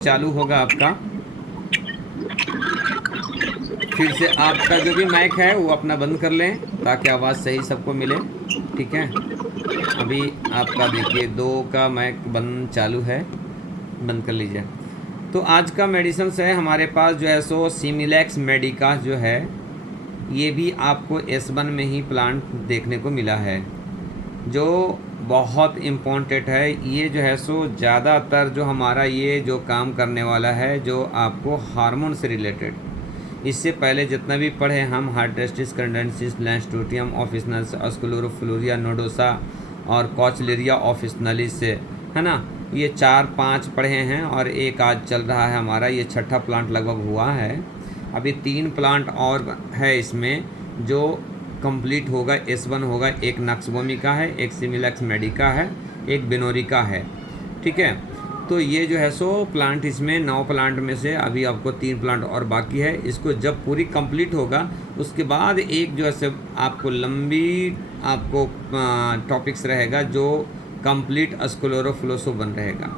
चालू होगा आपका। फिर से आपका जो भी माइक है वो अपना बंद कर लें ताकि आवाज़ सही सबको मिले। ठीक है, अभी आपका देखिए 2 का माइक बंद चालू है, बंद कर लीजिए। तो आज का मेडिसिन है हमारे पास जो है सो सिमिलैक्स मेडिका जो है, ये भी आपको S1 में ही प्लांट देखने को मिला है, जो बहुत इम्पोर्टेंट है। ये जो है सो ज़्यादातर जो हमारा ये जो काम करने वाला है, जो आपको हार्मोन से रिलेटेड, इससे पहले जितना भी पढ़े हम हार्टेस्टिस कंडेंसिस लैंस्टोटियम ऑफिसनस अस्कुलोरोफ्लोरिया नोडोसा और कॉचलेरिया ऑफिसनलिस से, है ना, ये 4-5 पढ़े हैं और एक आज चल रहा है हमारा, ये छठा प्लांट लगभग हुआ है। अभी 3 प्लांट और है इसमें जो कंप्लीट होगा, S1 होगा। एक नक्सवोमिका है, एक सिमिलैक्स मेडिका है, एक बेनोरिका है। ठीक है, तो ये जो है सो प्लांट, इसमें 9 प्लांट में से अभी आपको 3 प्लांट और बाकी है। इसको जब पूरी कंप्लीट होगा उसके बाद एक जो है सो आपको लंबी आपको टॉपिक्स रहेगा जो कंप्लीट अस्कुलोरोफ्लोसोवन रहेगा,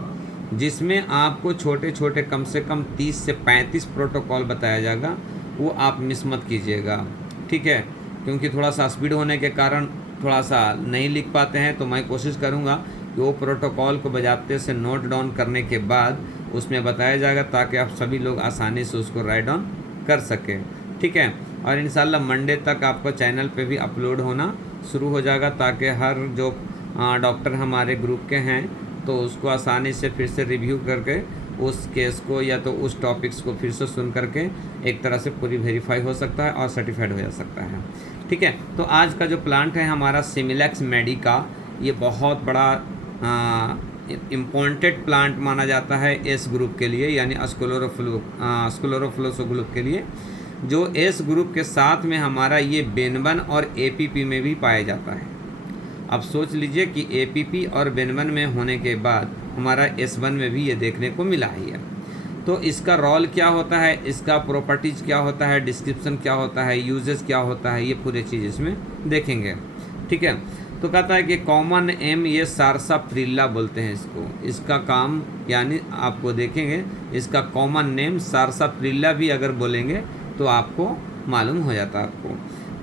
जिसमें आपको छोटे छोटे कम से कम 30 से 35 प्रोटोकॉल बताया जाएगा। वो आप मिस मत कीजिएगा, ठीक है, क्योंकि थोड़ा सा स्पीड होने के कारण थोड़ा सा नहीं लिख पाते हैं, तो मैं कोशिश करूँगा कि वो प्रोटोकॉल को बजाते से नोट डाउन करने के बाद उसमें बताया जाएगा, ताकि आप सभी लोग आसानी से उसको राइट डाउन कर सकें। ठीक है, और इंशाल्लाह मंडे तक आपको चैनल पे भी अपलोड होना शुरू हो जाएगा, ताकि हर जो डॉक्टर हमारे ग्रुप के हैं तो उसको आसानी से फिर से रिव्यू करके उस केस को या तो उस टॉपिक्स को फिर से सुन करके एक तरह से पूरी वेरीफाई हो सकता है और सर्टिफाइड हो जा सकता है। ठीक है, तो आज का जो प्लांट है हमारा सिमिलैक्स मेडिका, ये बहुत बड़ा इम्पोर्टेंट प्लांट माना जाता है एस ग्रुप के लिए, यानी अस्कुलोरोफ्लोसो ग्रुप के लिए, जो एस ग्रुप के साथ में हमारा ये बेनवन और एपीपी में भी पाया जाता है। अब सोच लीजिए कि एपीपी और बेनवन में होने के बाद हमारा S1 में भी ये देखने को मिला ही है। तो इसका रोल क्या होता है, इसका प्रॉपर्टीज़ क्या होता है, डिस्क्रिप्शन क्या होता है, यूजेस क्या होता है, ये पूरी चीज़ इसमें देखेंगे। ठीक है, तो कहता है कि कॉमन एम, ये सारसाप्रिल्ला बोलते हैं इसको, इसका काम, यानी आपको देखेंगे इसका कॉमन नेम सारसाप्रिल्ला भी अगर बोलेंगे तो आपको मालूम हो जाता है आपको।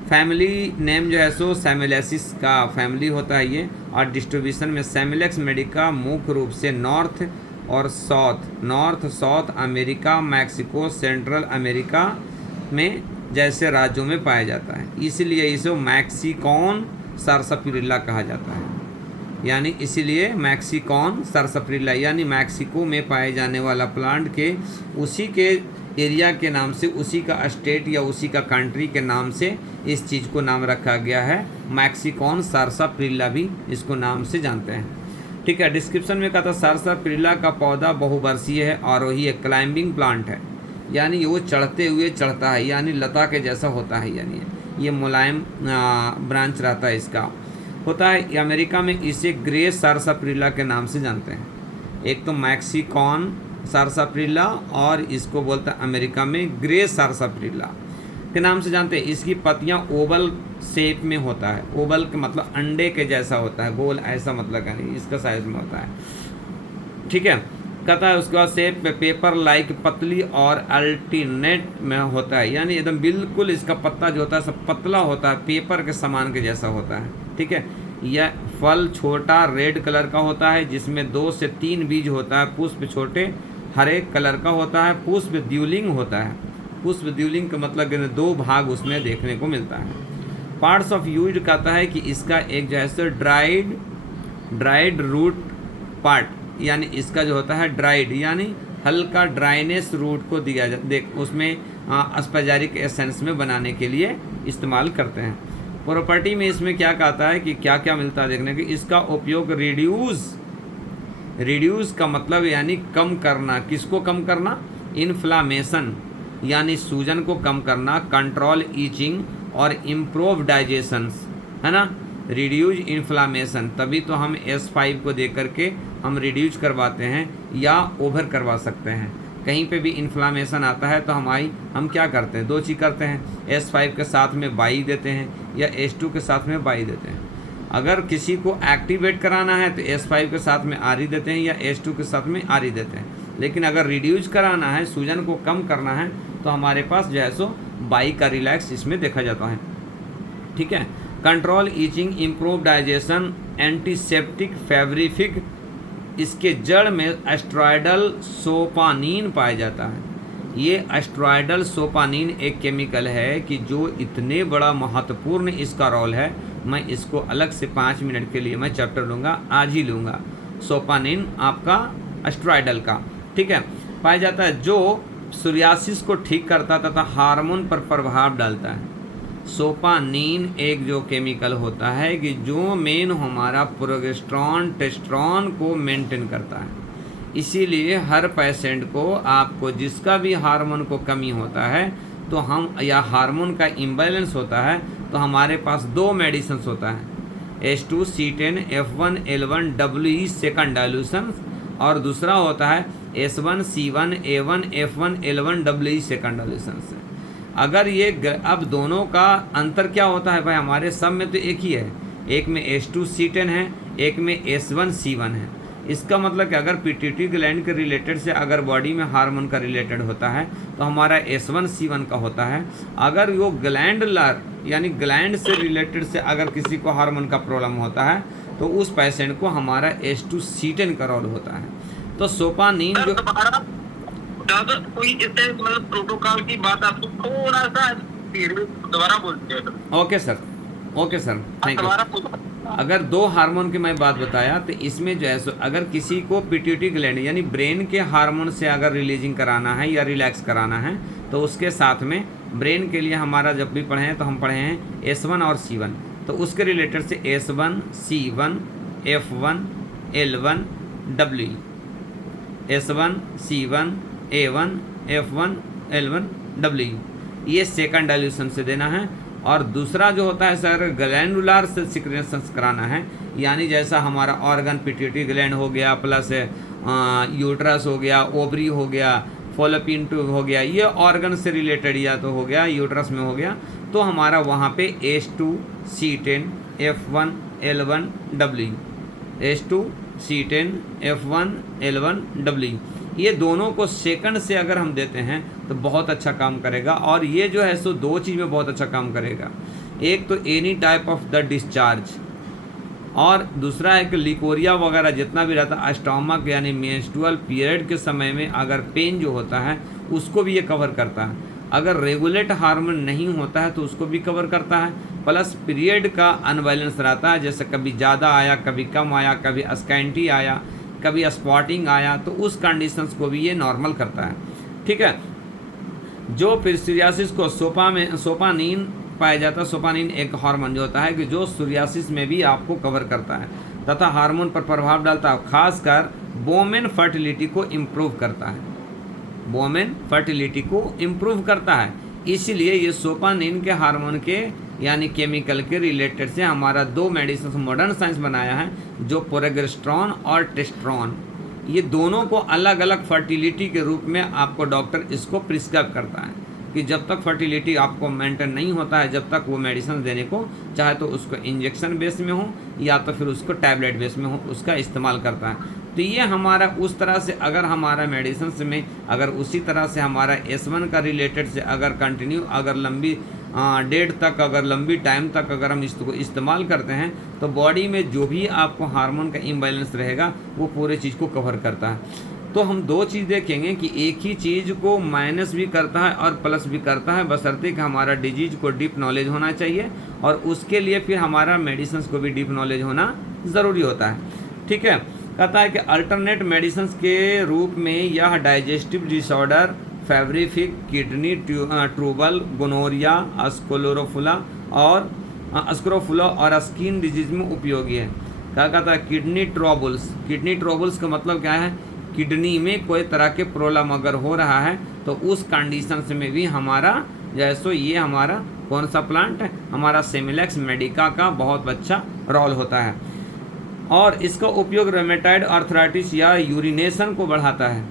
फैमिली नेम जो है सो सैमिलेसिस का फैमिली होता है ये, और डिस्ट्रीब्यूशन में सैमिलैक्स मेडिका मुख्य रूप से north south America, Mexico, central America में जैसे राज्यों में पाया जाता है, इसलिए इसे मैक्सिकॉन सारसाप्रिल्ला कहा जाता है। यानी इसीलिए मैक्सिकॉन सारसाप्रिल्ला, यानी मैक्सिको में पाए जाने वाला प्लांट के उसी के एरिया के नाम से, उसी का स्टेट या उसी का कंट्री के नाम से इस चीज़ को नाम रखा गया है। मैक्सिकॉन सारसाप्रिल्ला भी इसको नाम से जानते हैं। ठीक है, डिस्क्रिप्शन में कहा था सारसाप्रिल्ला का पौधा बहुवर्षीय है, आरोही है, क्लाइंबिंग प्लांट है, यानी वो चढ़ते हुए चढ़ता है, यानी लता के जैसा होता है, यानी ये मुलायम ब्रांच रहता है इसका होता है। अमेरिका में इसे ग्रे सारसाप्रिल्ला के नाम से जानते हैं। एक तो मैक्सिकॉन सारसाप्रिल्ला और इसको बोलते हैं अमेरिका में ग्रे सारसाप्रिल्ला के नाम से जानते हैं। इसकी पत्तियां ओवल शेप में होता है, ओवल के मतलब अंडे के जैसा होता है, गोल ऐसा मतलब नहीं, इसका साइज में होता है। ठीक है, कहता है उसके बाद शेप पे पेपर लाइक पतली और अल्टरनेट में होता है, यानी एकदम बिल्कुल इसका पत्ता जो होता है सब पतला होता है, पेपर के समान के जैसा होता है। ठीक है, यह फल छोटा रेड कलर का होता है, जिसमें 2 से 3 बीज होता है। पुष्प छोटे हरे कलर का होता है। पुष्प द्विलिंग होता है। पुष्प द्विलिंग का मतलब 2 भाग उसमें देखने को मिलता है। पार्ट्स ऑफ यूज कहता है कि इसका एक जो है ड्राइड रूट पार्ट, यानी इसका जो होता है ड्राइड, यानी हल्का ड्राइनेस रूट को दिया उसमें अस्पजारिक एसेंस में बनाने के लिए इस्तेमाल करते हैं। प्रॉपर्टी में इसमें क्या कहता है कि क्या क्या मिलता है देखने के, इसका उपयोग रिड्यूस का मतलब यानी कम करना, किसको कम करना, इन्फ्लामेशन यानी सूजन को कम करना, कंट्रोल ईचिंग और इम्प्रूव डाइजेशन, है ना, रिड्यूज इन्फ्लामेशन। तभी तो हम S5 को देख करके हम रिड्यूज करवाते हैं या ओवर करवा सकते हैं। कहीं पे भी इन्फ्लामेशन आता है तो हम क्या करते हैं, 2 चीज़ करते हैं, S5 के साथ में बाई देते हैं या S2 के साथ में बाई देते हैं। अगर किसी को एक्टिवेट कराना है तो S5 के साथ में RE देते हैं या S2 के साथ में RE देते हैं। लेकिन अगर रिड्यूस कराना है, सूजन को कम करना है, तो हमारे पास जो है सो बाई का रिलैक्स इसमें देखा जाता है। ठीक है। Control itching, improve digestion, antiseptic, febrific, इसके जड़ में एस्ट्रॉयडल सोपानीन पाया जाता है। ये एस्ट्रॉयडल सोपानीन एक केमिकल है कि जो इतने बड़ा महत्वपूर्ण इसका रोल है, मैं इसको अलग से 5 मिनट के लिए मैं चैप्टर लूँगा, आज ही लूँगा। सोपानीन आपका एस्ट्रॉयडल का, ठीक है, पाया जाता है, जो सोरियासिस को ठीक करता तथा हार्मोन पर प्रभाव डालता है। सोपानीन एक जो केमिकल होता है कि जो मेन हमारा प्रोजेस्टेरॉन टेस्टेरोन को मेंटेन करता है। इसीलिए हर पेशेंट को, आपको जिसका भी हार्मोन को कमी होता है तो हम, या हार्मोन का इम्बैलेंस होता है, तो हमारे पास 2 मेडिसिन होता है, H2C10 F1 L1 WE second dilution, और दूसरा होता है S1C1 A1 F1 L1 WE second dilution से। अगर ये अब दोनों का अंतर क्या होता है भाई, हमारे सब में तो एक ही है, एक में H2C10 है, एक में S1C1 है। इसका मतलब कि अगर पिट्यूटरी ग्लैंड के रिलेटेड से अगर बॉडी में हार्मोन का रिलेटेड होता है तो हमारा S1C1 का होता है। अगर वो ग्लैंडुलर यानी ग्लैंड से रिलेटेड से अगर किसी को हार्मोन का प्रॉब्लम होता है तो उस पेशेंट को हमारा H2C10 का रोल होता है। तो सोपानीन जो कोई इससे मतलब प्रोटोकॉल की बात आपको थोड़ा सा दोबारा बोलते हैं। Okay sir, okay sir, thank you. अगर 2 हार्मोन की मैं बात बताया तो इसमें जो है सो अगर किसी को पिट्यूटरी ग्लैंड यानी ब्रेन के हार्मोन से अगर रिलीजिंग कराना है या रिलैक्स कराना है तो उसके साथ में ब्रेन के लिए हमारा जब भी पढ़े हैं तो हम पढ़े हैं S1 और C1, तो उसके रिलेटेड से S1 C1 F1 L1 WE, S1 C1 A1 F1 L1 WE, ये सेकंड डाइल्यूशन से देना है। और दूसरा जो होता है सर, ग्लैंडुलर से सिक्रेशंस कराना है, यानी जैसा हमारा ऑर्गन पिट्यूटरी ग्लैंड हो गया, प्लस यूट्रस हो गया, ओवरी हो गया, फॉलोपियन ट्यूब हो गया, ये ऑर्गन से रिलेटेड या तो हो गया, यूट्रस में हो गया, तो हमारा वहाँ पे H2C10 F1 L1 WE, H2C10 F1 L1 WE, ये दोनों को सेकंड से अगर हम देते हैं तो बहुत अच्छा काम करेगा। और ये जो है सो 2 चीज़ में बहुत अच्छा काम करेगा, एक तो any type of the discharge, और दूसरा है कि लिकोरिया वगैरह जितना भी रहता है, स्टोमक यानी मेंस्ट्रुअल पीरियड के समय में अगर पेन जो होता है उसको भी ये कवर करता है। अगर रेगुलेट हार्मोन नहीं होता है तो उसको भी कवर करता है, प्लस पीरियड का अनबैलेंस रहता है, जैसे कभी ज़्यादा आया, कभी कम आया, कभी स्कैंटी आया, कभी स्पॉटिंग आया, तो उस कंडीशंस को भी ये नॉर्मल करता है। ठीक है। जो फिर सोरियासिस को सोपानीन पाया जाता है। सोपानीन एक हार्मोन जो होता है कि जो सोरियासिस में भी आपको कवर करता है तथा हार्मोन पर प्रभाव डालता है, खासकर वोमेन फर्टिलिटी को इम्प्रूव करता है, वोमेन फर्टिलिटी को इम्प्रूव करता है। इसीलिए ये सोपानीन के हार्मोन के यानी केमिकल के रिलेटेड से हमारा 2 मेडिसिन मॉडर्न साइंस बनाया है, जो प्रोजेस्टेरॉन और टेस्टेरोन, ये दोनों को अलग अलग फर्टिलिटी के रूप में आपको डॉक्टर इसको प्रिस्क्राइब करता है कि जब तक फर्टिलिटी आपको मेंटेन नहीं होता है, जब तक वो मेडिसिन देने को चाहे तो उसको इंजेक्शन बेस में हो या तो फिर उसको टैबलेट बेस में हो, उसका इस्तेमाल करता है। तो ये हमारा उस तरह से अगर हमारा मेडिसिन में अगर उसी तरह से हमारा S1 का रिलेटेड से अगर कंटिन्यू अगर लंबी डेट तक अगर लंबी टाइम तक अगर हम इसको इस्तेमाल करते हैं तो बॉडी में जो भी आपको हार्मोन का इम्बैलेंस रहेगा वो पूरे चीज़ को कवर करता है। तो हम 2 चीज़ देखेंगे कि एक ही चीज़ को माइनस भी करता है और प्लस भी करता है, बशर्ते कि हमारा डिजीज को डीप नॉलेज होना चाहिए और उसके लिए फिर हमारा मेडिसिन को भी डीप नॉलेज होना ज़रूरी होता है। ठीक है। कहता है कि अल्टरनेट मेडिसिन के रूप में यह digestive disorder, febrific, kidney trouble, gonorrhoea, scrofula और स्किन डिजीज में उपयोगी है। क्या कहता है? Kidney troubles. किडनी ट्रबल्स का मतलब क्या है? किडनी में कोई तरह के प्रॉब्लम अगर हो रहा है तो उस कंडीशन में भी हमारा जैसो ये हमारा कौन सा प्लांट है, हमारा सेमिलेक्स मेडिका का बहुत अच्छा रोल होता है। और इसका उपयोग रोमेटॉइड आर्थराइटिस या यूरिनेशन को बढ़ाता है।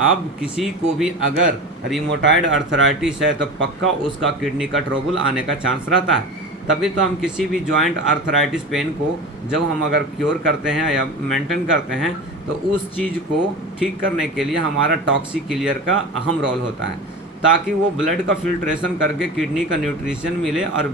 अब किसी को भी अगर रिमोटॉइड आर्थराइटिस है तो पक्का उसका किडनी का ट्रबल आने का चांस रहता है। तभी तो हम किसी भी जॉइंट आर्थराइटिस पेन को जब हम अगर क्योर करते हैं या मेंटेन करते हैं तो उस चीज़ को ठीक करने के लिए हमारा टॉक्सी क्लियर का अहम रोल होता है, ताकि वो ब्लड का फिल्ट्रेशन करके किडनी का न्यूट्रिशन मिले और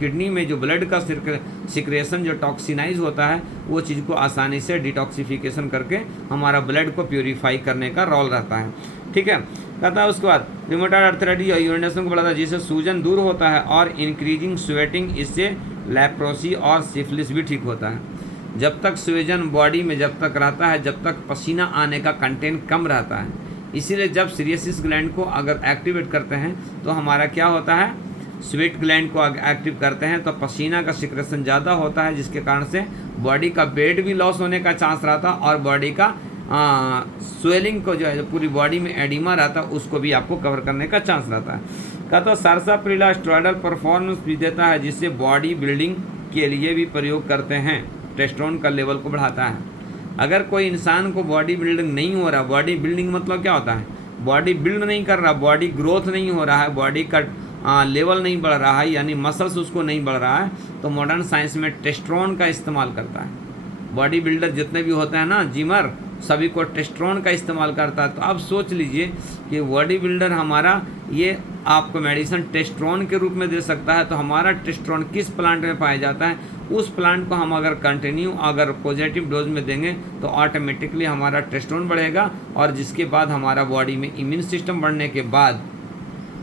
किडनी में जो ब्लड का सिक्रेशन जो टॉक्सिनाइज होता है वो चीज़ को आसानी से डिटॉक्सिफिकेशन करके हमारा ब्लड को प्योरीफाई करने का रोल रहता है। ठीक है, कहता है उसके बाद रिमोटाइड आर्थराइटिस या यूरिनेशन को बढ़ाता है, जिससे सूजन दूर होता है और इंक्रीजिंग स्वेटिंग, इससे लेप्रोसी और सिफिलिस भी ठीक होता है। जब तक सूजन बॉडी में जब तक रहता है, जब तक पसीना आने का कंटेंट कम रहता है, इसीलिए जब सीरियसिस ग्लैंड को अगर एक्टिवेट करते हैं तो हमारा क्या होता है, स्वेट ग्लैंड को एक्टिव करते हैं तो पसीना का सिक्रेशन ज़्यादा होता है, जिसके कारण से बॉडी का वेट भी लॉस होने का चांस रहता है और बॉडी का स्वेलिंग को जो है पूरी बॉडी में एडिमा रहता है उसको भी आपको कवर करने का चांस रहता है। कहता है सारसाप्रिला स्टेरॉयडल परफॉर्मेंस भी देता है, जिससे बॉडी बिल्डिंग के लिए भी प्रयोग करते हैं, टेस्टोस्टेरोन का लेवल को बढ़ाता है। अगर कोई इंसान को बॉडी बिल्डिंग नहीं हो रहा, बॉडी बिल्डिंग मतलब क्या होता है, बॉडी बिल्ड नहीं कर रहा, बॉडी ग्रोथ नहीं हो रहा है, बॉडी का लेवल नहीं बढ़ रहा है, यानी मसल्स उसको नहीं बढ़ रहा है, तो मॉडर्न साइंस में टेस्टोस्टेरोन का इस्तेमाल करता है। बॉडी बिल्डर जितने भी होते हैं ना, जिमर, सभी को टेस्टोस्टेरोन का इस्तेमाल करता है। तो अब सोच लीजिए कि बॉडी बिल्डर हमारा ये आपको मेडिसिन टेस्टोस्टेरोन के रूप में दे सकता है, तो हमारा टेस्टोस्टेरोन किस प्लांट में पाया जाता है, उस प्लांट को हम अगर कंटिन्यू अगर पॉजिटिव डोज में देंगे तो ऑटोमेटिकली हमारा टेस्टोस्टेरोन बढ़ेगा, और जिसके बाद हमारा बॉडी में इम्यून सिस्टम बढ़ने के बाद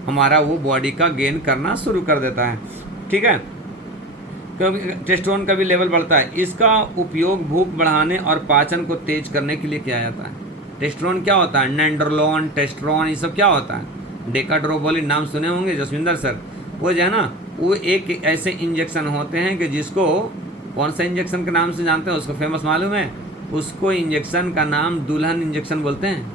हमारा वो बॉडी का गेन करना शुरू कर देता है। ठीक है, क्योंकि टेस्टोस्टेरोन का भी लेवल बढ़ता है। इसका उपयोग भूख बढ़ाने और पाचन को तेज करने के लिए किया जाता है। टेस्टोस्टेरोन क्या होता है, नैंड्रोलोन, टेस्टोस्टेरोन, ये सब क्या होता है, डेकाड्रोबोलिन नाम सुने होंगे जसविंदर सर, वो जो है ना, वो एक ऐसे इंजेक्शन होते हैं कि जिसको, कौन सा इंजेक्शन के नाम से जानते हैं उसको, फेमस मालूम है, उसको इंजेक्शन का नाम दुल्हन इंजेक्शन बोलते हैं।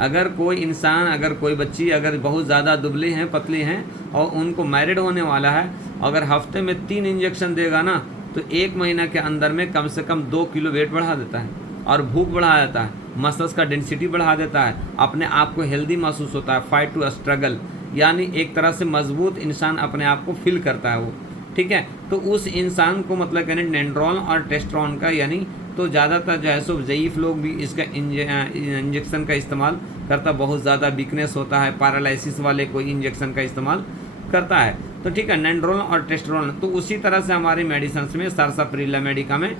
अगर कोई इंसान, अगर कोई बच्ची अगर बहुत ज़्यादा दुबली हैं, पतली हैं और उनको मैरिड होने वाला है, अगर हफ्ते में 3 इंजेक्शन देगा ना तो 1 महीना के अंदर में कम से कम 2 किलो वेट बढ़ा देता है और भूख बढ़ा देता है, मसल्स का डेंसिटी बढ़ा देता है, अपने आप को हेल्दी महसूस होता है, फाइट टू स्ट्रगल, यानी एक तरह से मजबूत इंसान अपने आप को फील करता है वो। ठीक है, तो उस इंसान को मतलब यानी नैंड्रोलोन और टेस्टोस्टेरोन का, यानी तो ज़्यादातर जो है सो ज़ईफ़ लोग भी इसका इंजेक्शन का इस्तेमाल करता, बहुत ज़्यादा वीकनेस होता है, पैरालिसिस वाले कोई इंजेक्शन का इस्तेमाल करता है। तो ठीक है, नैंड्रोलोन और टेस्टोस्टेरोन, तो उसी तरह से हमारी मेडिसिन में सारसाप्रिला मेडिका में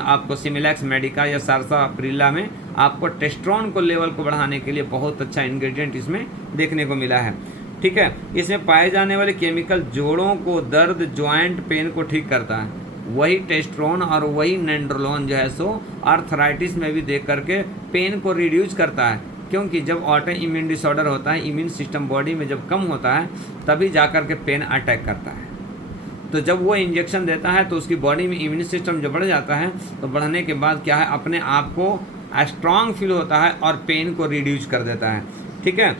आपको सिमिलैक्स मेडिका या सारसाप्रिला में आपको टेस्टोस्टेरोन को लेवल को बढ़ाने के लिए बहुत अच्छा इंग्रेडिएंट इसमें देखने को मिला है। ठीक है, इसमें पाए जाने वाले केमिकल जोड़ों को, दर्द, ज्वाइंट पेन को ठीक करता है। वही टेस्टोस्टेरोन और वही नैंड्रोलोन जो है सो आर्थराइटिस में भी देख करके पेन को रिड्यूस करता है, क्योंकि जब ऑटो इम्यून डिसऑर्डर होता है, इम्यून सिस्टम बॉडी में जब कम होता है तभी जा कर के पेन अटैक करता है। तो जब वो इंजेक्शन देता है तो उसकी बॉडी में इम्यून सिस्टम जब बढ़ जाता है, तो बढ़ने के बाद क्या है, अपने आप को स्ट्रांग फील होता है और पेन को रिड्यूस कर देता है। ठीक है,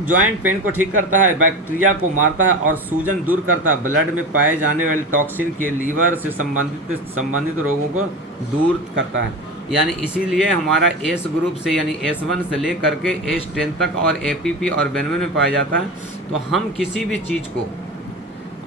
जॉइंट पेन को ठीक करता है, बैक्टीरिया को मारता है और सूजन दूर करता है, ब्लड में पाए जाने वाले टॉक्सिन के लीवर से संबंधित रोगों को दूर करता है। यानी इसीलिए हमारा एस ग्रुप से, यानी S1 से ले करके S10 तक और APP और बेनवन में पाया जाता है। तो हम किसी भी चीज़ को,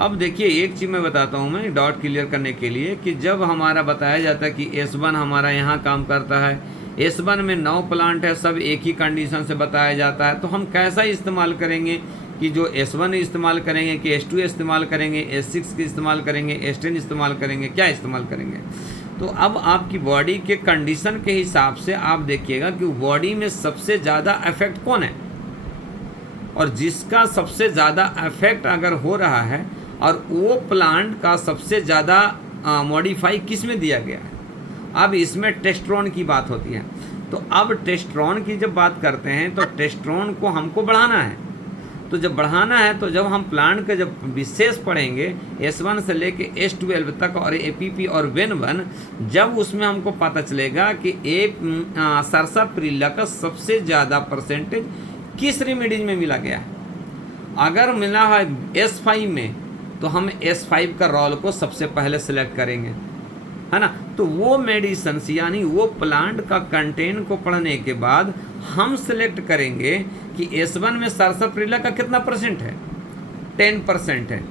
अब देखिए एक चीज़ मैं बताता हूँ मैं डाउट क्लियर करने के लिए, कि जब हमारा बताया जाता है कि S1 हमारा यहाँ काम करता है, S1 में 9 प्लांट है, सब एक ही कंडीशन से बताया जाता है, तो हम कैसा इस्तेमाल करेंगे, कि जो S1 इस्तेमाल करेंगे, कि S2 इस्तेमाल करेंगे, S6 की इस्तेमाल करेंगे, S10 इस्तेमाल करेंगे, क्या इस्तेमाल करेंगे। तो अब आपकी बॉडी के कंडीशन के हिसाब से आप देखिएगा कि बॉडी में सबसे ज़्यादा इफेक्ट कौन है, और जिसका सबसे ज़्यादा इफेक्ट अगर हो रहा है और वो प्लांट का सबसे ज़्यादा मॉडिफाई किस में दिया गया है। अब इसमें टेस्टोस्टेरोन की बात होती है। तो अब टेस्टोस्टेरोन की जब बात करते हैं तो टेस्टोस्टेरोन को हमको बढ़ाना है, तो जब बढ़ाना है तो जब हम प्लांट के जब विशेष पढ़ेंगे S1 से लेके S12 तक और APP और बेनवन, जब उसमें हमको पता चलेगा कि सारसाप्रिला का सबसे ज़्यादा परसेंटेज किस रेमेडीज में मिला गया है। अगर मिला है S5 में तो हम S5 का रोल को सबसे पहले सेलेक्ट करेंगे, है ना। तो वो मेडिसिन यानी वो प्लांट का कंटेंट को पढ़ने के बाद हम सेलेक्ट करेंगे कि S1 में सारसाप्रिला का कितना परसेंट है, 10% है,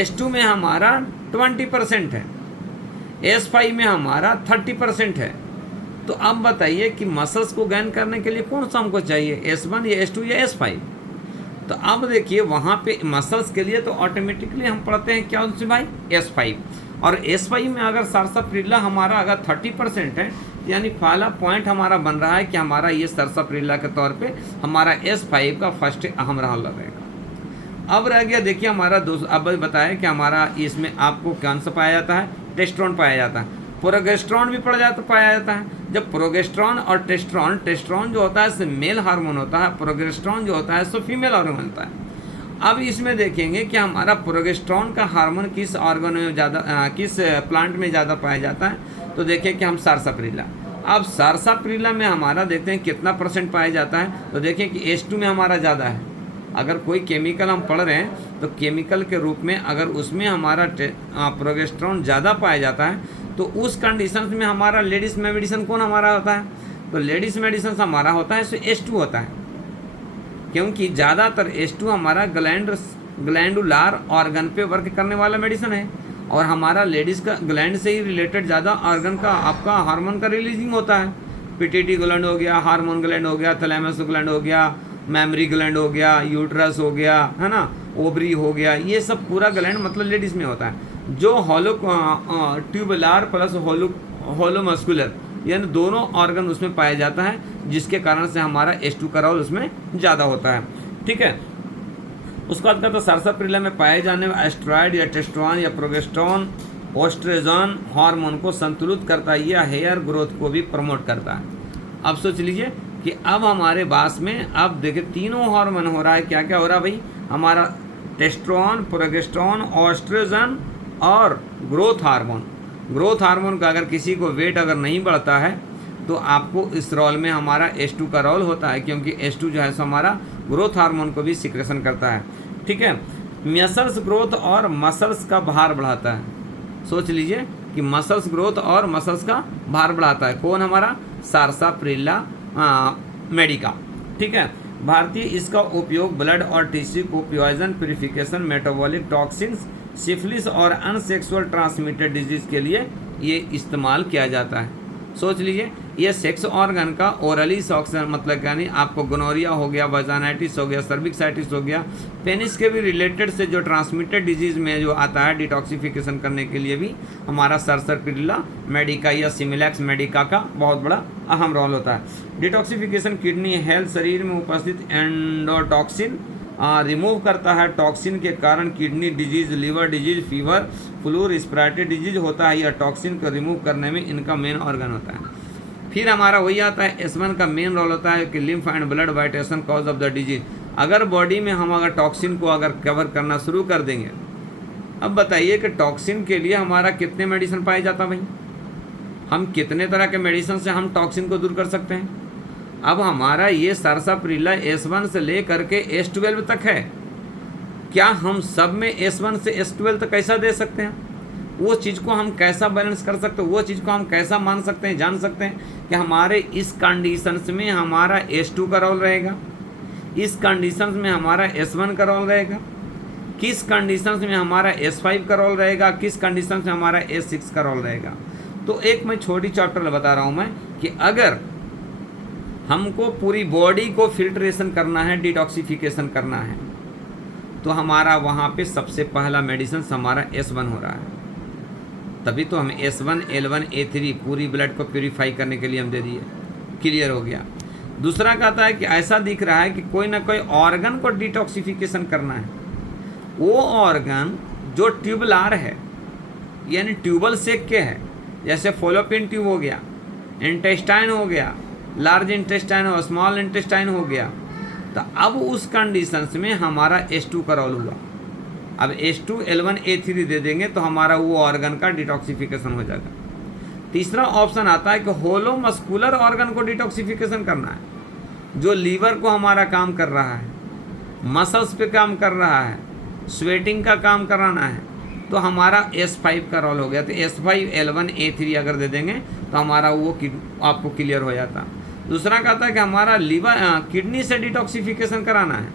S2 में हमारा 20% है, S5 में हमारा 30% है। तो अब बताइए कि मसल्स को गेन करने के लिए कौन सा हमको चाहिए, S1 या S2 या S5। तो अब देखिए वहाँ पे मसल्स के लिए तो ऑटोमेटिकली हम पढ़ते हैं क्या उनसे भाई, S5। और S5 में अगर सारसाप्रिल्ला हमारा अगर 30% है, यानी पहला पॉइंट हमारा बन रहा है कि हमारा ये सारसाप्रिल्ला के तौर पे हमारा S5 का फर्स्ट अहम रोल रहेगा। अब रह गया देखिए हमारा अब बताया कि हमारा इसमें आपको कौन सा पाया जाता है, टेस्टोस्टेरोन पाया जाता है, प्रोजेस्टेरोन भी पाया जाता है। जब प्रोजेस्टेरोन और टेस्टोस्टेरोन जो होता है सो मेल हार्मोन होता है, प्रोजेस्टेरोन जो होता है सो फीमेल हार्मोन होता है। अब इसमें देखेंगे कि हमारा प्रोजेस्टेरोन का हार्मोन किस ऑर्गन में ज़्यादा, किस प्लांट में ज़्यादा पाया जाता है। तो देखिए कि हम सारसाप्रिल्ला, अब सारसाप्रिल्ला में हमारा देखते हैं कितना % पाया जाता है। तो देखिए कि S2 में हमारा ज़्यादा है। अगर कोई केमिकल हम पढ़ रहे हैं तो केमिकल के रूप में अगर उसमें हमारा प्रोजेस्टेरोन ज़्यादा पाया जाता है तो उस कंडीशन में हमारा लेडीज़ मेडिसिन कौन हमारा होता है, तो लेडीज़ मेडिसिन हमारा होता है सो S2 होता है, क्योंकि ज़्यादातर S2 हमारा ग्लैंडुलार ऑर्गन पे वर्क करने वाला मेडिसिन है। और हमारा लेडीज़ का ग्लैंड से ही रिलेटेड ज़्यादा ऑर्गन का आपका हार्मोन का रिलीजिंग होता है। पिट्यूटरी ग्लैंड हो गया, हार्मोन ग्लैंड हो गया, थैलेमस ग्लैंड हो गया, मेमरी ग्लैंड हो गया, यूट्रस हो गया, है ना, ओवरी हो गया, ये सब पूरा ग्लैंड मतलब लेडीज़ में होता है। जो ट्यूबुलार प्लस होलोमस्कुलर यानी दोनों ऑर्गन उसमें पाया जाता है, जिसके कारण से हमारा S2 का रोल उसमें ज़्यादा होता है। ठीक है, उसके बाद कहता है सारसाप्रिल्ला में पाए जाने वाले एस्ट्रॉयड या टेस्टोस्टेरोन या प्रोजेस्टेरोन ओस्ट्रोजन हार्मोन को संतुलित करता है या हेयर ग्रोथ को भी प्रमोट करता है। अब सोच लीजिए कि अब हमारे बास में अब देखिए तीनों हार्मोन हो रहा है, क्या क्या हो रहा है भाई, हमारा टेस्टोस्टेरोन, प्रोजेस्टेरोन, ओस्ट्रोजन और ग्रोथ हार्मोन। ग्रोथ हार्मोन का अगर किसी को वेट अगर नहीं बढ़ता है तो आपको इस रोल में हमारा S2 का रोल होता है, क्योंकि S2 जो है सो हमारा ग्रोथ हार्मोन को भी सिक्रेशन करता है। ठीक है, मसल्स ग्रोथ और मसल्स का भार बढ़ाता है। सोच लीजिए कि मसल्स ग्रोथ और मसल्स का भार बढ़ाता है कौन, हमारा सारसाप्रिल्ला मेडिका। ठीक है, भारतीय इसका उपयोग ब्लड और टिश्यू को poison purification, metabolic toxins, syphilis और अनसेक्सुअल ट्रांसमिटेड डिजीज़ के लिए ये इस्तेमाल किया जाता है। सोच लीजिए ये सेक्स ऑर्गन का ओरली सॉक्सन मतलब यानी आपको गोनोरिया हो गया, वजानाइटिस हो गया, सर्विक्साइटिस हो गया, पेनिस के भी रिलेटेड से जो ट्रांसमिटेड डिजीज़ में जो आता है डिटॉक्सिफिकेशन करने के लिए भी हमारा सारसाप्रिल्ला मेडिका या सिमिलैक्स मेडिका का बहुत बड़ा अहम रोल होता है। डिटॉक्सिफिकेशन किडनी हेल्थ, शरीर में उपस्थित एंडोटॉक्सिन रिमूव करता है। टॉक्सिन के कारण kidney disease, liver disease, fever, flu, respiratory disease होता है। यह टॉक्सिन को रिमूव करने में इनका मेन ऑर्गन होता है। फिर हमारा वही आता है S1 का मेन रोल होता है कि lymph and blood vitiation cause of the disease. अगर बॉडी में हम अगर टॉक्सिन को अगर कवर करना शुरू कर देंगे, अब बताइए कि टॉक्सिन के लिए हमारा कितने मेडिसिन पाए जाता भाई, हम कितने तरह के मेडिसिन से हम टॉक्सिन को दूर कर सकते हैं। अब हमारा ये सारसाप्रिल्ला S1 से ले करके S12 तक है, क्या हम सब में S1 से S12 तक कैसा दे सकते हैं, वो चीज़ को हम कैसा बैलेंस कर सकते हैं, वो चीज़ को हम कैसा मान सकते हैं, जान सकते हैं कि हमारे इस कंडीशंस में हमारा S2 का रोल रहेगा, इस कंडीशंस में हमारा S1 का रोल रहेगा, किस कंडीशंस में हमारा S5 का रोल रहेगा, किस कंडीशंस में हमारा S6 का रोल रहेगा। तो एक मैं छोटी चैप्टर बता रहा हूँ मैं कि अगर हमको पूरी बॉडी को फिल्ट्रेशन करना है, डिटॉक्सिफिकेशन करना है, तो हमारा वहाँ पे सबसे पहला मेडिसिन हमारा S1 हो रहा है। तभी तो हम S1, L1, A3 पूरी ब्लड को प्यूरिफाई करने के लिए हम दे दिए, क्लियर हो गया। दूसरा कहता है कि ऐसा दिख रहा है कि कोई ना कोई ऑर्गन को डिटॉक्सिफिकेशन करना है, वो ऑर्गन जो ट्यूबुलार है यानी ट्यूबल शेक के है, जैसे फॉलोपियन ट्यूब हो गया, इंटेस्टाइन हो गया, लार्ज इंटेस्टाइन और स्मॉल इंटेस्टाइन हो गया। तो अब उस कंडीशंस में हमारा S2 का रोल हुआ। अब S2, L1, A3 दे देंगे तो हमारा वो ऑर्गन का डिटॉक्सिफिकेशन हो जाएगा। तीसरा ऑप्शन आता है कि होलो मस्कुलर ऑर्गन को डिटॉक्सिफिकेशन करना है, जो लीवर को हमारा काम कर रहा है, मसल्स पे काम कर रहा है, स्वेटिंग का काम कराना है, तो हमारा S5 का रोल हो गया। तो S5, L1, A3 अगर दे देंगे तो हमारा वो आपको क्लियर हो जाता। दूसरा कहता है कि हमारा लीवर किडनी से डिटॉक्सिफिकेशन कराना है,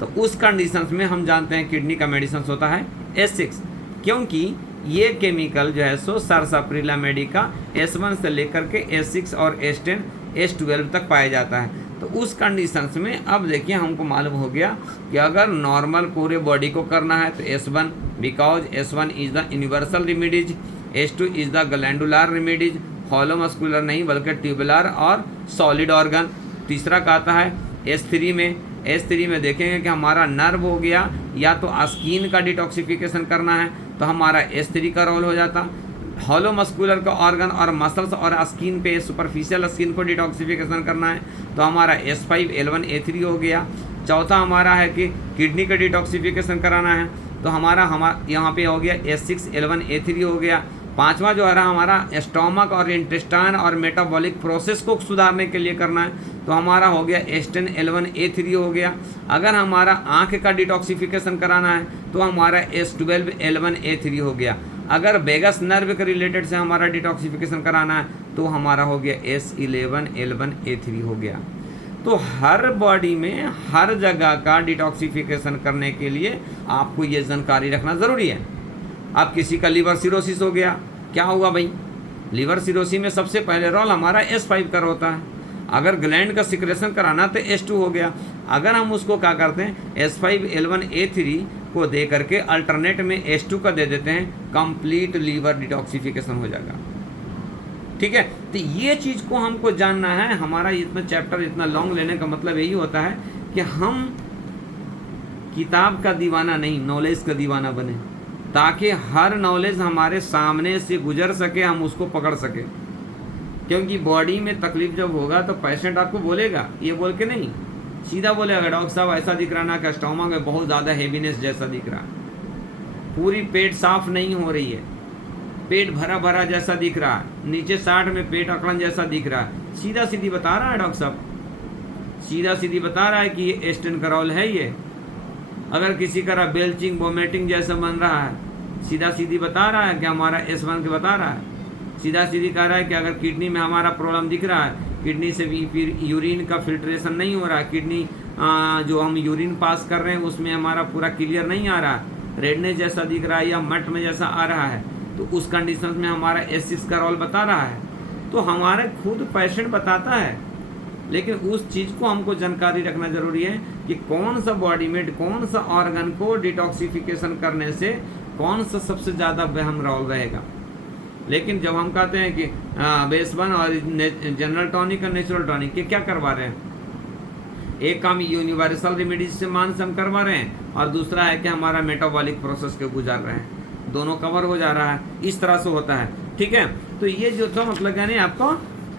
तो उस कंडीशंस में हम जानते हैं किडनी का मेडिसिन होता है S6, क्योंकि ये केमिकल जो है सो सर्साप्रिला मेडिका S1 से लेकर के S6 और S10 S12 तक पाया जाता है। तो उस कंडीशंस में अब देखिए हमको मालूम हो गया कि अगर नॉर्मल पूरे बॉडी को करना है तो S1 because S1 is the universal remedies, S2 is the glandular remedies, hollow muscular नहीं बल्कि ट्यूबुलर और सॉलिड ऑर्गन। तीसरा कहता है S3 में देखेंगे कि हमारा नर्व हो गया या तो स्किन का डिटॉक्सिफिकेशन करना है तो हमारा S3 का रोल हो जाता। हॉलो मस्कुलर का ऑर्गन और मसल्स और स्किन पे सुपरफिशियल स्किन को डिटॉक्सिफिकेशन करना है तो हमारा S5L1A3 हो गया। चौथा हमारा है कि किडनी का डिटॉक्सिफिकेशन कराना है तो हमारा यहाँ पे हो गया S6L1A3 हो गया। पांचवा जो है हमारा स्टोमक और इंटेस्टाइन और मेटाबॉलिक प्रोसेस को सुधारने के लिए करना है तो हमारा हो गया S10L1A3 हो गया। अगर हमारा आँख का डिटॉक्सिफिकेशन कराना है तो हमारा S12L1A3 हो गया। अगर वेगस नर्व के रिलेटेड से हमारा डिटॉक्सिफिकेशन कराना है तो हमारा हो गया S11L1A3 हो गया। तो हर बॉडी में हर जगह का डिटॉक्सिफिकेशन करने के लिए आपको ये जानकारी रखना ज़रूरी है। अब किसी का लीवर सिरोसिस हो गया, क्या हुआ भाई? लीवर सिरोसिस में सबसे पहले रोल हमारा S5 का होता है। अगर ग्लैंड का सिक्रेशन कराना तो S2 हो गया। अगर हम उसको क्या करते हैं S5L1A3 को दे करके अल्टरनेट में S2 का दे देते हैं, कंप्लीट लीवर डिटॉक्सिफिकेशन हो जाएगा। ठीक है, तो ये चीज़ को हमको जानना है। हमारा इतना चैप्टर इतना लॉन्ग लेने का मतलब यही होता है कि हम किताब का दीवाना नहीं, नॉलेज का दीवाना बने, ताकि हर नॉलेज हमारे सामने से गुजर सके, हम उसको पकड़ सके। क्योंकि बॉडी में तकलीफ जब होगा तो पेशेंट आपको बोलेगा, ये बोल के नहीं, सीधा बोलेगा डॉक्टर साहब ऐसा दिख रहा ना कि स्टोमक में बहुत ज़्यादा हेवीनेस जैसा दिख रहा है, पूरी पेट साफ नहीं हो रही है, पेट भरा भरा जैसा दिख रहा है, नीचे 60 में पेट अकड़न जैसा दिख रहा है। सीधा सीधी बता रहा है डॉक्टर साहब, सीधा सीधी बता रहा है कि ये एस्टेन करॉल है। ये अगर किसी का बेल्चिंग वोमिटिंग जैसा बन रहा है, सीधा सीधी बता रहा है कि हमारा S1 के बता रहा है। सीधा सीधी कह रहा है कि अगर किडनी में हमारा प्रॉब्लम दिख रहा है, किडनी से भी फिर यूरिन का फिल्ट्रेशन नहीं हो रहा है, किडनी जो हम यूरिन पास कर रहे हैं उसमें हमारा पूरा क्लियर नहीं आ रहा, रेडनेस जैसा दिख रहा है या मट में जैसा आ रहा है, तो उस कंडीशन में हमारा S6 का रोल बता रहा है। तो हमारे खुद पेशेंट बताता है, लेकिन उस चीज़ को हमको जानकारी रखना ज़रूरी है कि कौन सा बॉडी में कौन सा ऑर्गन को डिटॉक्सिफिकेशन करने से कौन सा सबसे ज़्यादा अहम रोल रहेगा। लेकिन जब हम कहते हैं कि बेस1 और जनरल टॉनिक और नेचुरल टॉनिक के क्या करवा रहे हैं, एक काम यूनिवर्सल रेमेडीज से मान से हम करवा रहे हैं और दूसरा है कि हमारा मेटाबॉलिक प्रोसेस के गुजार रहे हैं, दोनों कवर हो जा रहा है। इस तरह से होता है। ठीक है, तो ये जो था मतलब यानी आपको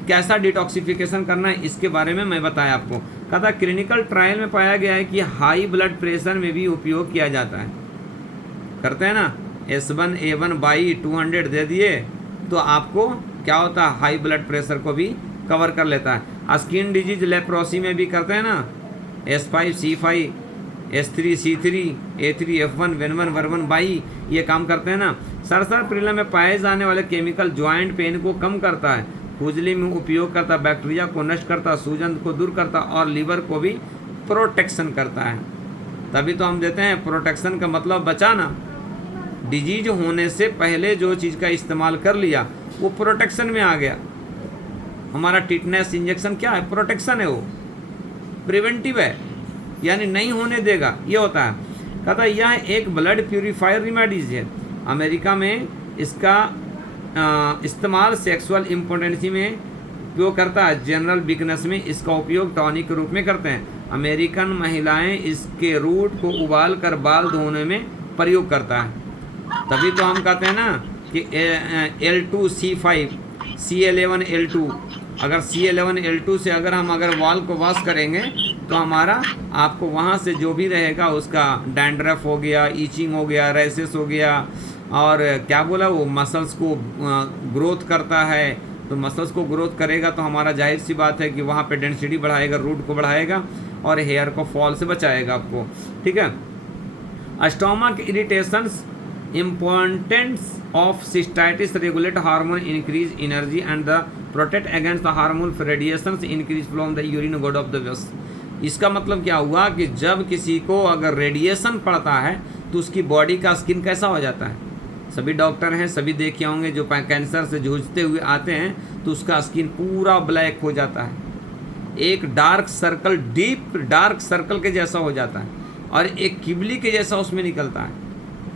कैसा डिटॉक्सिफिकेशन करना है इसके बारे में मैं बताया आपको। कहा था क्लिनिकल ट्रायल में पाया गया है कि हाई ब्लड प्रेशर में भी उपयोग किया जाता है। करते हैं ना, S1A1/200 दे दिए तो आपको क्या होता है, हाई ब्लड प्रेशर को भी कवर कर लेता है। स्किन डिजीज लेप्रोसी में भी करते हैं ना, S5C5 S3C3 A3F1 N1 ये काम करते हैं ना। सर्साप्रिला में पाए जाने वाले केमिकल जॉइंट पेन को कम करता है, खुजली में उपयोग करता, बैक्टीरिया को नष्ट करता, सूजन को दूर करता और लीवर को भी प्रोटेक्शन करता है। तभी तो हम देते हैं प्रोटेक्शन का मतलब बचाना। डिजीज होने से पहले जो चीज़ का इस्तेमाल कर लिया वो प्रोटेक्शन में आ गया। हमारा टिटनेस इंजेक्शन क्या है, प्रोटेक्शन है, वो प्रिवेंटिव है, यानी नहीं होने देगा, ये होता है। कहता यह एक ब्लड प्यूरिफायर रेमेडीज है। अमेरिका में इसका इस्तेमाल सेक्सुअल इम्पोर्टेंसी में उपयोग करता है। जनरल वीकनेस में इसका उपयोग टॉनिक के रूप में करते हैं। अमेरिकन महिलाएं इसके रूट को उबाल कर बाल धोने में प्रयोग करता है। तभी तो हम कहते हैं ना कि L2C5 C11L2, अगर C11L2 से अगर वाल को वॉश करेंगे तो हमारा आपको वहाँ से जो भी रहेगा उसका डैंड्रफ हो गया, ईचिंग हो गया, रैसेस हो गया, और क्या बोला वो मसल्स को ग्रोथ करता है। तो मसल्स को ग्रोथ करेगा तो हमारा जाहिर सी बात है कि वहाँ पे डेंसिटी बढ़ाएगा, रूट को बढ़ाएगा और हेयर को फॉल से बचाएगा आपको। ठीक है। Stomach irritations importance of cystitis regulate hormone increase energy and the protect against the harmful radiations increase from the urine god of the vessel। इसका मतलब क्या हुआ कि जब किसी को अगर रेडिएशन पड़ता है तो उसकी बॉडी का स्किन कैसा हो जाता है, सभी डॉक्टर हैं, सभी देखे होंगे जो कैंसर से जूझते हुए आते हैं तो उसका स्किन पूरा ब्लैक हो जाता है, एक dark circle, deep dark circle के जैसा हो जाता है और एक किबली के जैसा उसमें निकलता है।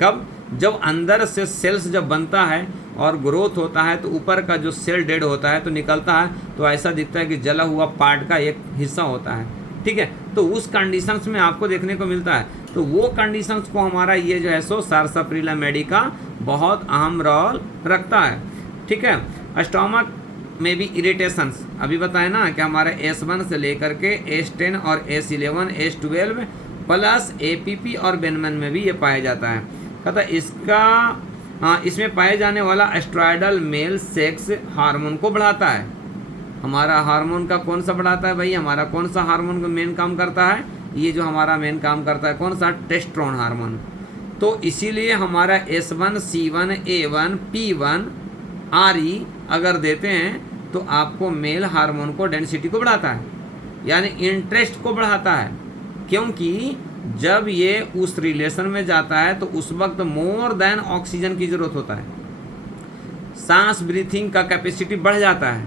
कब? जब अंदर से सेल्स जब बनता है और ग्रोथ होता है तो ऊपर का जो सेल डेड होता है तो निकलता है, तो ऐसा दिखता है कि जला हुआ पार्ट का एक हिस्सा होता है, ठीक है। तो उस कंडीशंस में आपको देखने को मिलता है। तो वो कंडीशंस को हमारा ये जो है सो सारसाप्रिला मेडिका बहुत अहम रोल रखता है, ठीक है। स्टोमक में भी इरिटेशंस अभी बताए ना कि हमारे S1 से लेकर के S10 और S11 S12 प्लस APP और बेनमन में भी ये पाया जाता है। कहता इसमें पाए जाने वाला एस्ट्रॉयडल मेल सेक्स हार्मोन को बढ़ाता है। हमारा हार्मोन का कौन सा बढ़ाता है भाई? हमारा कौन सा हार्मोन का मेन काम करता है? ये जो हमारा मेन काम करता है कौन सा? Testosterone hormone. तो इसीलिए हमारा S1 C1 A1 P1 RE अगर देते हैं तो आपको मेल हार्मोन को डेंसिटी को बढ़ाता है, यानी इंटरेस्ट को बढ़ाता है, क्योंकि जब ये उस रिलेशन में जाता है तो उस वक्त मोर देन ऑक्सीजन की ज़रूरत होता है, सांस ब्रीथिंग का कैपेसिटी बढ़ जाता है,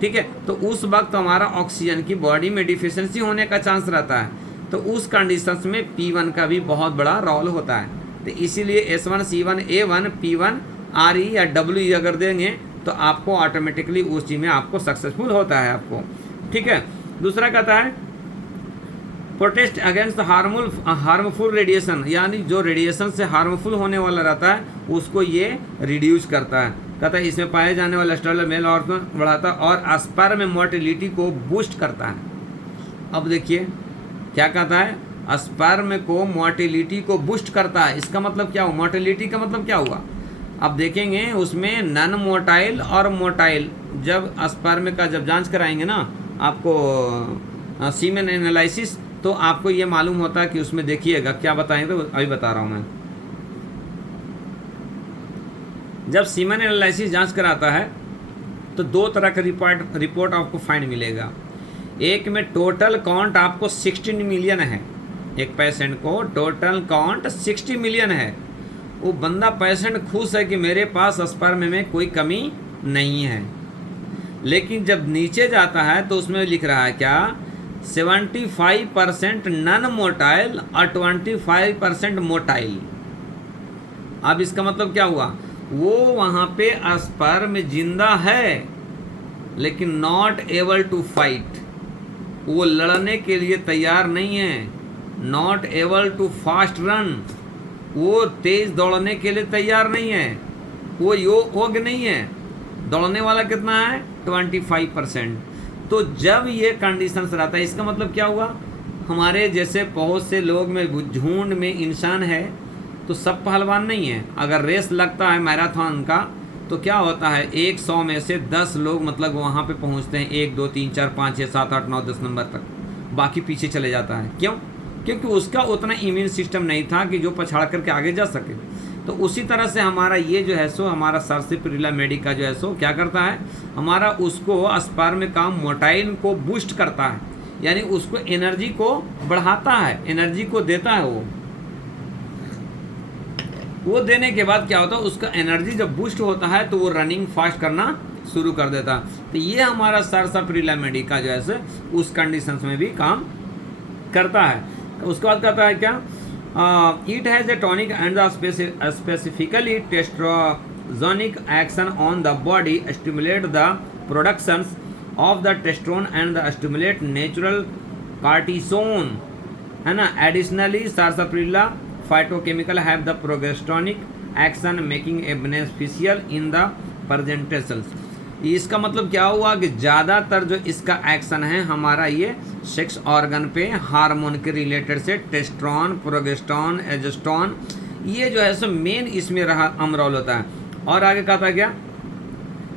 ठीक है। तो उस वक्त हमारा ऑक्सीजन की बॉडी में डिफिशिएंसी होने का चांस रहता है। तो उस कंडीशंस में P1 का भी बहुत बड़ा रोल होता है। तो इसीलिए S1 C1 A1 P1 RE या WE अगर देंगे तो आपको ऑटोमेटिकली उस चीज़ में आपको सक्सेसफुल होता है आपको, ठीक है। दूसरा कहता है प्रोटेस्ट अगेंस्ट हार्मफुल रेडिएशन, यानी जो रेडिएशन से हार्मफुल होने वाला रहता है उसको ये रिड्यूस करता है। कहता है इसमें पाए जाने वाला एस्ट्रोजन मेल हार्मोन बढ़ाता है और स्पर्म मोटिलिटी को बूस्ट करता है। अब देखिए क्या कहता है, स्पर्म को मोटिलिटी को बूस्ट करता है। इसका मतलब क्या हुआ? मोटिलिटी का मतलब क्या हुआ? अब देखेंगे उसमें नन मोटाइल और मोटाइल, जब स्पर्म का जब जांच कराएंगे ना आपको सीमेन एनालिसिस, तो आपको ये मालूम होता है कि उसमें देखिएगा क्या बताएं, तो अभी बता रहा हूँ मैं। जब सीमेन एनालिसिस जांच कराता है तो दो तरह का रिपोर्ट आपको फाइंड मिलेगा। एक में टोटल काउंट आपको 16 मिलियन है, एक पेशेंट को टोटल काउंट 60 मिलियन है। वो बंदा पेशेंट खुश है कि मेरे पास स्पर्म में कोई कमी नहीं है, लेकिन जब नीचे जाता है तो उसमें लिख रहा है क्या? 75% नन मोटाइल और 25% मोटाइल। अब इसका मतलब क्या हुआ? वो वहाँ पे स्पर्म जिंदा है लेकिन नॉट एबल टू फाइट, वो लड़ने के लिए तैयार नहीं है। Not able to fast run, वो तेज दौड़ने के लिए तैयार नहीं है, वो योग नहीं है। दौड़ने वाला कितना है? 25%। तो जब ये कंडीशंस रहता है, इसका मतलब क्या हुआ? हमारे जैसे बहुत से लोग में झुंड में इंसान है तो सब पहलवान नहीं है। अगर रेस लगता है मैराथन का तो क्या होता है, 100 में से 10 लोग मतलब वहाँ पे पहुँचते हैं, 1 2 3 4 5 6 7 8 9 10 नंबर तक, बाकी पीछे चले जाता है। क्यों? क्योंकि उसका उतना इम्यून सिस्टम नहीं था कि जो पछाड़ करके आगे जा सके। तो उसी तरह से हमारा ये जो है सो हमारा सारसाप्रिला मेडिका जो है सो क्या करता है, हमारा उसको स्पर्म का मोटाइल को बूस्ट करता है, यानी उसको एनर्जी को बढ़ाता है, एनर्जी को देता है। वो देने के बाद क्या होता है, उसका एनर्जी जब बूस्ट होता है तो वो रनिंग फास्ट करना शुरू कर देता है। तो ये हमारा सारसाप्रिला मेडिका जो है उस कंडीशंस में भी काम करता है। उसके बाद कहता है क्या, it has a tonic and specifically testogenic action on the body, stimulate the productions of the testone and the stimulate natural cortisone, है ना। Additionally sarsaparilla phytochemical have the progestonic action making a beneficial in the presentations. इसका मतलब क्या हुआ कि ज़्यादातर जो इसका एक्शन है हमारा ये सेक्स ऑर्गन पे हार्मोन के रिलेटेड से टेस्टोस्टेरोन, प्रोगेस्टेरोन, एस्ट्रोजन, ये जो है सो मेन इसमें रहा अहम रोल होता है। और आगे कहता है क्या,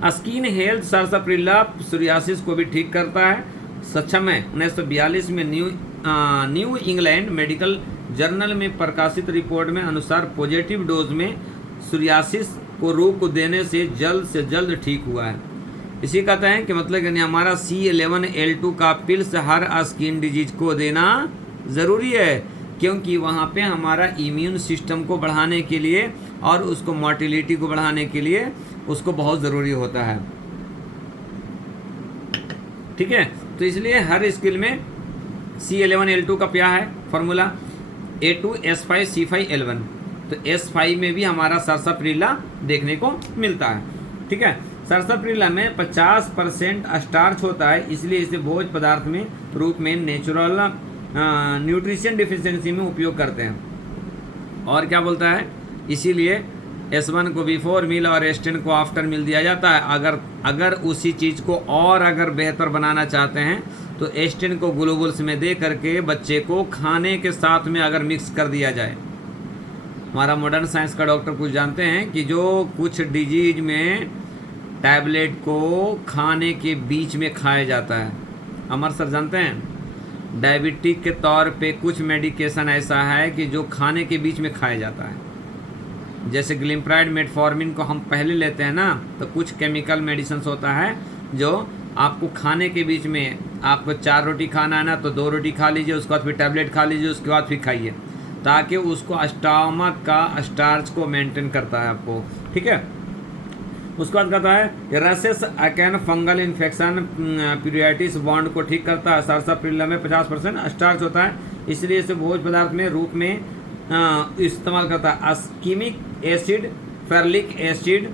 स्किन हेल्थ सारसाप्रिला सोरियासिस को भी ठीक करता है। सक्षम है 1942 में न्यू इंग्लैंड मेडिकल जर्नल में प्रकाशित रिपोर्ट में अनुसार पॉजिटिव डोज में सोरियासिस को रोक देने से जल्द ठीक हुआ है। इसी कहते हैं कि मतलब कि हमारा C11L2 का पिल्स हर स्किन डिजीज को देना ज़रूरी है। क्योंकि वहाँ पे हमारा इम्यून सिस्टम को बढ़ाने के लिए और उसको मोटिलिटी को बढ़ाने के लिए उसको बहुत ज़रूरी होता है। ठीक है, तो इसलिए हर स्किल में C11L2 का क्या है फॉर्मूला, A2S5C5L1। तो S5 में भी हमारा सरसाप्रिला देखने को मिलता है। ठीक है, सरसाप्रिला में 50% स्टार्च होता है, इसलिए इसे भोज्य पदार्थ में रूप में नेचुरल न्यूट्रिशन डिफिशिएंसी में उपयोग करते हैं। और क्या बोलता है, इसीलिए S1 को बिफोर मील और S10 को आफ्टर मील दिया जाता है। अगर उसी चीज़ को और अगर बेहतर बनाना चाहते हैं तो S10 को ग्लोबल्स में दे करके बच्चे को खाने के साथ में अगर मिक्स कर दिया जाए। हमारा मॉडर्न साइंस का डॉक्टर कुछ जानते हैं कि जो कुछ डिजीज में टैबलेट को खाने के बीच में खाया जाता है, अमर सर जानते हैं, डायबिटिक के तौर पे कुछ मेडिकेशन ऐसा है कि जो खाने के बीच में खाया जाता है। जैसे ग्लिम्प्राइड मेटफॉर्मिन को हम पहले लेते हैं ना, तो कुछ केमिकल मेडिसिन होता है जो आपको खाने के बीच में, आपको 4 रोटी खाना है ना, तो 2 रोटी खा लीजिए, उसके बाद फिर टैबलेट खा लीजिए, उसके बाद फिर खाइए, ताकि उसको स्टमक का स्टार्च को मेंटेन करता है आपको। ठीक है, उसके बाद कहता है रसेस अकैन फंगल इन्फेक्शन पीरियाटिस बॉन्ड को ठीक करता है। सरसाप्रिला में 50% स्टार्च होता है, इसलिए इसे भोज्य पदार्थ में रूप में इस्तेमाल करता है। अस्कीमिक एसिड, फेरलिक एसिड,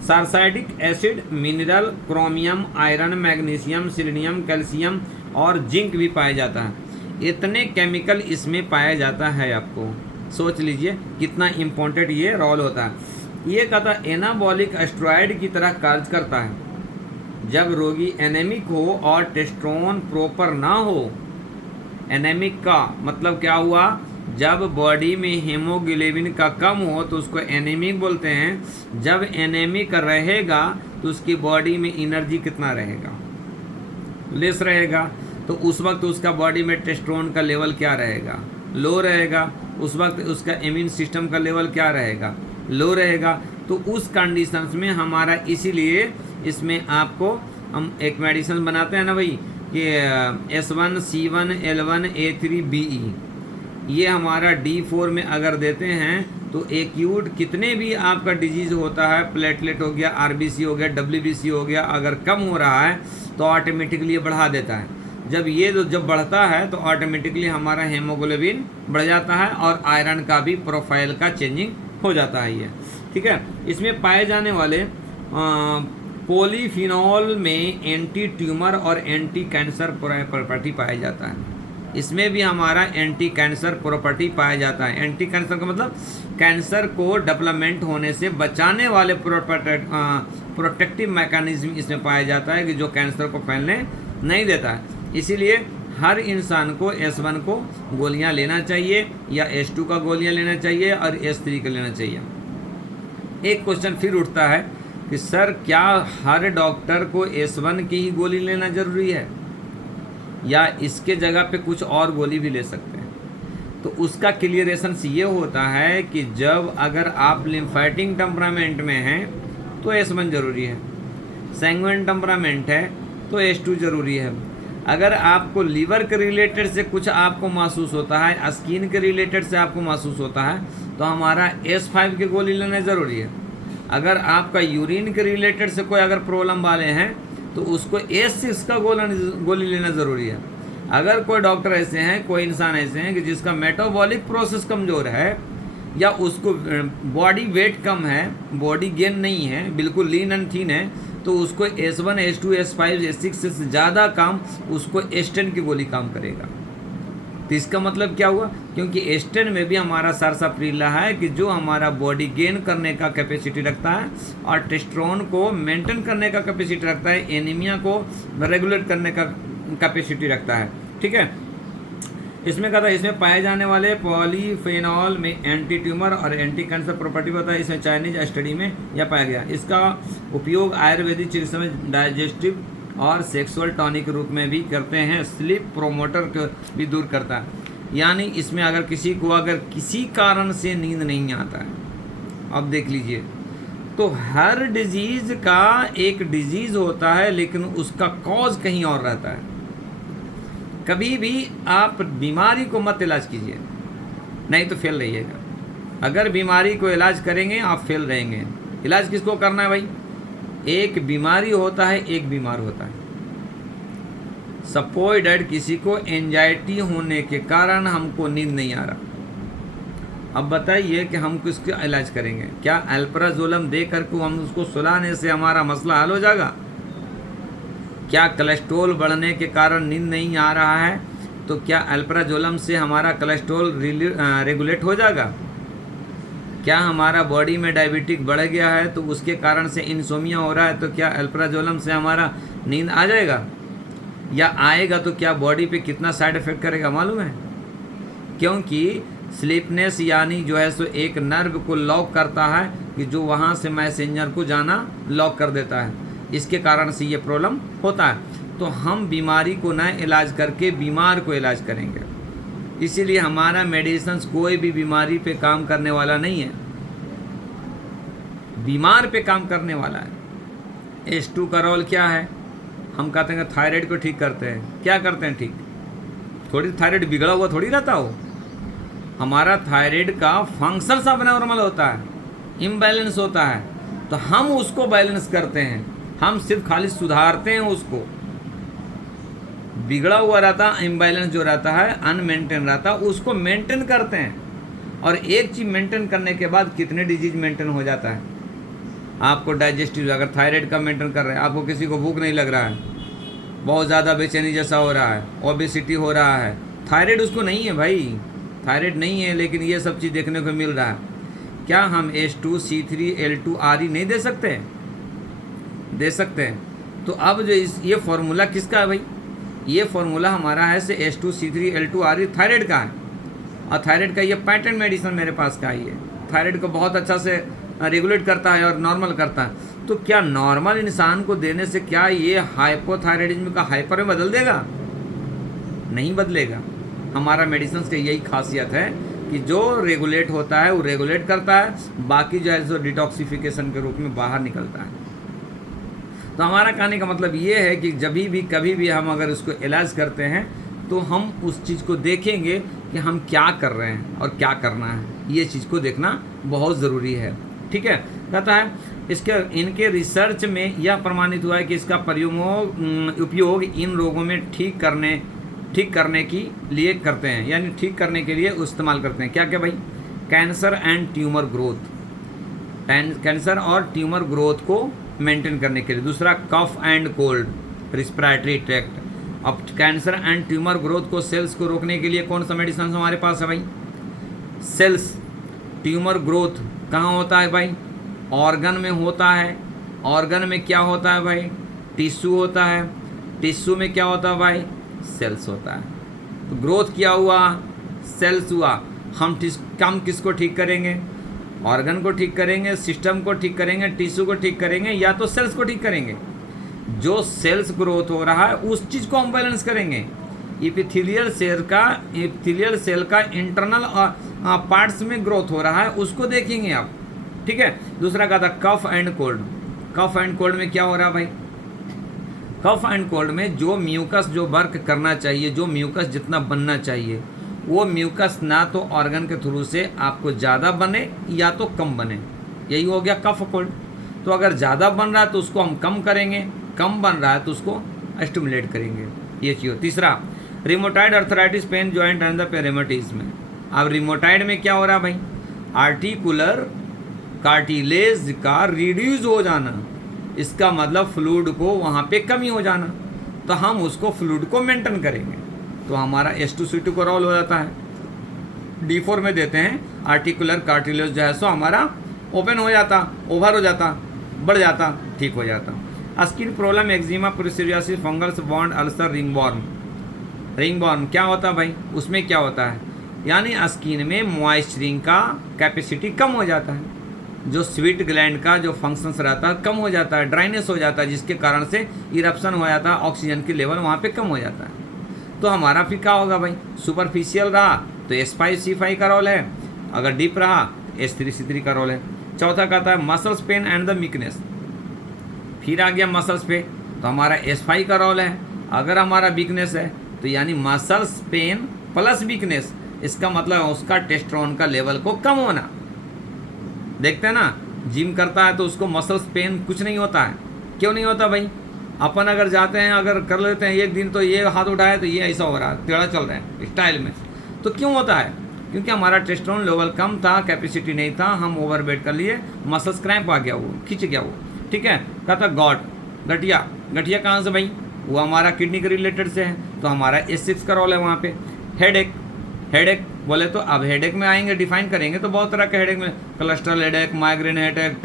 सार्साइडिक acid, mineral, chromium, iron, magnesium, selenium, calcium और जिंक भी पाया जाता है। इतने केमिकल इसमें पाया जाता है, आपको सोच लीजिए कितना इम्पोर्टेंट ये रोल होता है। ये कहता है एनाबॉलिक स्टेरॉइड की तरह कार्य करता है। जब रोगी एनेमिक हो और टेस्टोस्टेरोन प्रॉपर ना हो, एनेमिक का मतलब क्या हुआ, जब बॉडी में हीमोग्लोबिन का कम हो तो उसको एनीमिक बोलते हैं। जब एनीमिक रहेगा तो उसकी बॉडी में एनर्जी कितना रहेगा, लेस रहेगा, तो उस वक्त उसका बॉडी में टेस्टोस्टेरोन का लेवल क्या रहेगा, लो रहेगा। उस वक्त उसका इम्यून सिस्टम का लेवल क्या रहेगा, लो रहेगा। तो उस कंडीशंस में हमारा, इसीलिए इसमें आपको हम एक मेडिसिन बनाते हैं ना भाई कि S1 C1 L1 A3 BE, ये हमारा D4 में अगर देते हैं तो एक्यूट कितने भी आपका डिजीज़ होता है, प्लेटलेट हो गया, RBC हो गया, WBC हो गया, अगर कम हो रहा है तो ऑटोमेटिकली ये बढ़ा देता है। जब बढ़ता है तो ऑटोमेटिकली हमारा हेमोग्लोबिन बढ़ जाता है और आयरन का भी प्रोफाइल का चेंजिंग हो जाता है ये। ठीक है, इसमें पाए जाने वाले पॉलीफिनॉल में एंटी ट्यूमर और एंटी कैंसर प्रॉपर्टी पाया जाता है। इसमें भी हमारा एंटी कैंसर प्रॉपर्टी पाया जाता है। एंटी कैंसर का मतलब कैंसर को डेवलपमेंट होने से बचाने वाले प्रोटेक्टिव मैकेनिज्म इसमें पाया जाता है कि जो कैंसर को फैलने नहीं देता है। इसीलिए हर इंसान को S1 को गोलियां लेना चाहिए या S2 का गोलियां लेना चाहिए और S3 का लेना चाहिए। एक क्वेश्चन फिर उठता है कि सर क्या हर डॉक्टर को S1 की ही गोली लेना ज़रूरी है या इसके जगह पे कुछ और गोली भी ले सकते हैं? तो उसका क्लियरेशन ये होता है कि जब अगर आप लिम्फेटिक टेम्परामेंट में हैं तो S1 ज़रूरी है, सैंग्विन टेम्परामेंट है तो S2 ज़रूरी है। अगर आपको लीवर के रिलेटेड से कुछ आपको महसूस होता है, स्किन के रिलेटेड से आपको महसूस होता है, तो हमारा S5 की गोली लेना ज़रूरी है। अगर आपका यूरिन के रिलेटेड से कोई अगर प्रॉब्लम वाले हैं तो उसको S6 का गोली लेना ज़रूरी है। अगर कोई डॉक्टर ऐसे हैं, कोई इंसान ऐसे हैं कि जिसका मेटाबॉलिक प्रोसेस कमज़ोर है या उसको बॉडी वेट कम है, बॉडी गेन नहीं है, बिल्कुल लीन एंड थीन है, तो उसको S1 S2 S5 S6 से ज़्यादा काम उसको S10 की गोली काम करेगा। तो इसका मतलब क्या हुआ, क्योंकि S10 में भी हमारा सरसाप्रिला है कि जो हमारा बॉडी गेन करने का कैपेसिटी रखता है और टेस्टोस्टेरोन को मेंटेन करने का कैपेसिटी रखता है, एनीमिया को रेगुलेट करने का कैपेसिटी रखता है। ठीक है, इसमें कहता है इसमें पाए जाने वाले पॉलीफेनॉल में एंटी ट्यूमर और एंटी कैंसर प्रॉपर्टी होता है। इसमें चाइनीज स्टडी में यह पाया गया। इसका उपयोग आयुर्वेदिक चिकित्सा में डाइजेस्टिव और सेक्सुअल टॉनिक के रूप में भी करते हैं। स्लीप प्रोमोटर को भी दूर करता है, यानी इसमें अगर किसी को अगर किसी कारण से नींद नहीं आता है, अब देख लीजिए, तो हर डिजीज़ का एक डिजीज़ होता है लेकिन उसका कॉज कहीं और रहता है। कभी भी आप बीमारी को मत इलाज कीजिए, नहीं तो फेल रहिएगा। अगर बीमारी को इलाज करेंगे आप फेल रहेंगे। इलाज किसको करना है भाई? एक बीमारी होता है, एक बीमार होता है। सपोज डैट किसी को एंजाइटी होने के कारण हमको नींद नहीं आ रहा, अब बताइए कि हम किसका इलाज करेंगे? क्या अल्प्राजोलम दे करके हम उसको सुलाने से हमारा मसला हल हो जाएगा? क्या कोलेस्ट्रॉल बढ़ने के कारण नींद नहीं आ रहा है तो क्या अल्प्राजोलम से हमारा कोलेस्ट्रॉल रेगुलेट हो जाएगा? क्या हमारा बॉडी में डायबिटिक बढ़ गया है तो उसके कारण से इंसोमिया हो रहा है तो क्या अल्प्राजोलम से हमारा नींद आ जाएगा? या आएगा तो क्या बॉडी पे कितना साइड इफेक्ट करेगा मालूम है? क्योंकि स्लीपनेस यानी जो है सो एक नर्व को लॉक करता है कि जो वहाँ से मैसेंजर को जाना लॉक कर देता है, इसके कारण से ये प्रॉब्लम होता है। तो हम बीमारी को न इलाज करके बीमार को इलाज करेंगे, इसीलिए हमारा मेडिसिन कोई भी बीमारी पे काम करने वाला नहीं है, बीमार पे काम करने वाला है। H2 का रोल क्या है? हम कहते हैं थायराइड को ठीक करते हैं। क्या करते हैं ठीक? थोड़ी थायराइड बिगड़ा हुआ थोड़ी रहता हो, हमारा थायराइड का फंक्शन सब नॉर्मल होता है, इम्बैलेंस होता है, तो हम उसको बैलेंस करते हैं, हम सिर्फ खाली सुधारते हैं उसको। बिगड़ा हुआ रहता, इम्बैलेंस जो रहता है, अनमेंटेन रहता, उसको मेंटेन करते हैं। और एक चीज़ मेंटेन करने के बाद कितने डिजीज मेंटेन हो जाता है। आपको डाइजेस्टिव, अगर थायराइड का मेंटेन कर रहे हैं, आपको किसी को भूख नहीं लग रहा है, बहुत ज़्यादा बेचैनी जैसा हो रहा है, ओबेसिटी हो रहा है, थायराइड उसको नहीं है भाई, थायराइड नहीं है, लेकिन ये सब चीज़ देखने को मिल रहा है। क्या हम H2 C3 L2 RE नहीं दे सकते? दे सकते हैं। तो अब जो ये फॉर्मूला किसका है भाई? ये फॉर्मूला हमारा है से H2 C3 L2 RE thyroid का है, और थायराइड का ये पैटर्न मेडिसिन मेरे पास का ही है। थायराइड को बहुत अच्छा से रेगुलेट करता है और नॉर्मल करता है। तो क्या नॉर्मल इंसान को देने से क्या ये हाइपोथायराइडिज्म का हाइपर में बदल देगा? नहीं बदलेगा। हमारा मेडिसिन का यही खासियत है कि जो रेगुलेट होता है वो रेगुलेट करता है, बाकी जो है सो डिटॉक्सिफिकेशन के रूप में बाहर निकलता है। तो हमारा कहने का मतलब ये है कि जब भी कभी भी हम अगर उसको इलाज करते हैं तो हम उस चीज़ को देखेंगे कि हम क्या कर रहे हैं और क्या करना है, ये चीज़ को देखना बहुत ज़रूरी है। ठीक है, कहता है इनके रिसर्च में यह प्रमाणित हुआ है कि इसका उपयोग इन रोगों में ठीक करने के लिए करते हैं, यानी ठीक करने के लिए इस्तेमाल करते हैं। क्या क्या भाई? Cancer and tumour growth, cancer और ट्यूमर ग्रोथ को मेंटेन करने के लिए। दूसरा cough and cold, respiratory tract. अब कैंसर एंड ट्यूमर ग्रोथ को, सेल्स को रोकने के लिए कौन सा मेडिसिन हमारे पास है भाई? सेल्स। ट्यूमर ग्रोथ कहाँ होता है भाई? ऑर्गन में होता है। ऑर्गन में क्या होता है भाई? टिश्यू होता है। टिश्यू में क्या होता है भाई? सेल्स होता है। तो ग्रोथ क्या हुआ? सेल्स हुआ। हम किसको ठीक करेंगे? ऑर्गन को ठीक करेंगे, सिस्टम को ठीक करेंगे, टिश्यू को ठीक करेंगे, या तो सेल्स को ठीक करेंगे। जो सेल्स ग्रोथ हो रहा है उस चीज़ को हम बैलेंस करेंगे। इपिथेलियल सेल का इंटरनल पार्ट्स में ग्रोथ हो रहा है, उसको देखेंगे आप। ठीक है। दूसरा कहा था cough and cold. Cough and cold में क्या हो रहा है भाई? कफ एंड कोल्ड में जो म्यूकस जो वर्क करना चाहिए, जो म्यूकस जितना बनना चाहिए, वो म्यूकस ना तो ऑर्गन के थ्रू से आपको ज़्यादा बने या तो कम बने, यही हो गया कफ कोल्ड। तो अगर ज़्यादा बन रहा है तो उसको हम कम करेंगे, कम बन रहा है तो उसको स्टिमुलेट करेंगे, ये चीज़। तीसरा rheumatoid arthritis, pain joint and the पेरेमेटिज्म। अब रिमोटाइड में क्या हो रहा है भाई? आर्टिकुलर कार्टिलेज का रिड्यूस हो जाना, इसका मतलब फ्लूइड को वहाँ पे कमी हो जाना, तो हम उसको फ्लूइड को मेंटेन करेंगे, तो हमारा H2C2 का रोल हो जाता है। D4 में देते हैं आर्टिकुलर कार्टिलेज जो है सो हमारा ओपन हो जाता, ओवर हो जाता, बढ़ जाता, ठीक हो जाता। Skin problem, eczema, psoriasis, fungus, बॉन्ड, अल्सर, रिंगवर्म। रिंगवर्म क्या होता है भाई? उसमें क्या होता है? यानी स्किन में मॉइस्चरिंग का कैपेसिटी कम हो जाता है, जो स्वीट ग्लैंड का जो फंक्शंस रहता है कम हो जाता है, ड्राइनेस हो जाता है, जिसके कारण से इरप्शन हो जाता है, ऑक्सीजन की लेवल वहाँ पे कम हो जाता है। तो हमारा फिर क्या होगा भाई? सुपरफिशियल रहा तो S5C5 का रोल है, अगर डीप रहा S3C3 का रोल है। चौथा कहता है muscles pain and the weakness. फिर आ गया मसल्स पे, तो हमारा S5 का रोल है, अगर हमारा वीकनेस है तो यानी मसल्स पेन प्लस वीकनेस, इसका मतलब है उसका टेस्टोस्टेरोन का लेवल को कम होना। देखते हैं ना, जिम करता है तो उसको मसल्स पेन कुछ नहीं होता है, क्यों नहीं होता भाई? अपन अगर जाते हैं, अगर कर लेते हैं एक दिन तो ये हाथ उठाया तो ये ऐसा हो रहा है, टेढ़ा चल रहा है स्टाइल में, तो क्यों होता है? क्योंकि हमारा टेस्टोस्टेरोन लेवल कम था, कैपेसिटी नहीं था, हम ओवरवेट कर लिए, मसल्स क्रैम्प आ गया, वो खिंच गया वो, ठीक है। कहता गॉट, गठिया, गठिया कहाँ से भाई? वो हमारा किडनी के रिलेटेड से है, तो हमारा S6 का रोल है वहाँ पे। हेडेक, हेडेक बोले तो अब हेडेक में आएंगे, डिफाइन करेंगे तो बहुत तरह के हेडेक में, cluster headache, migraine headache,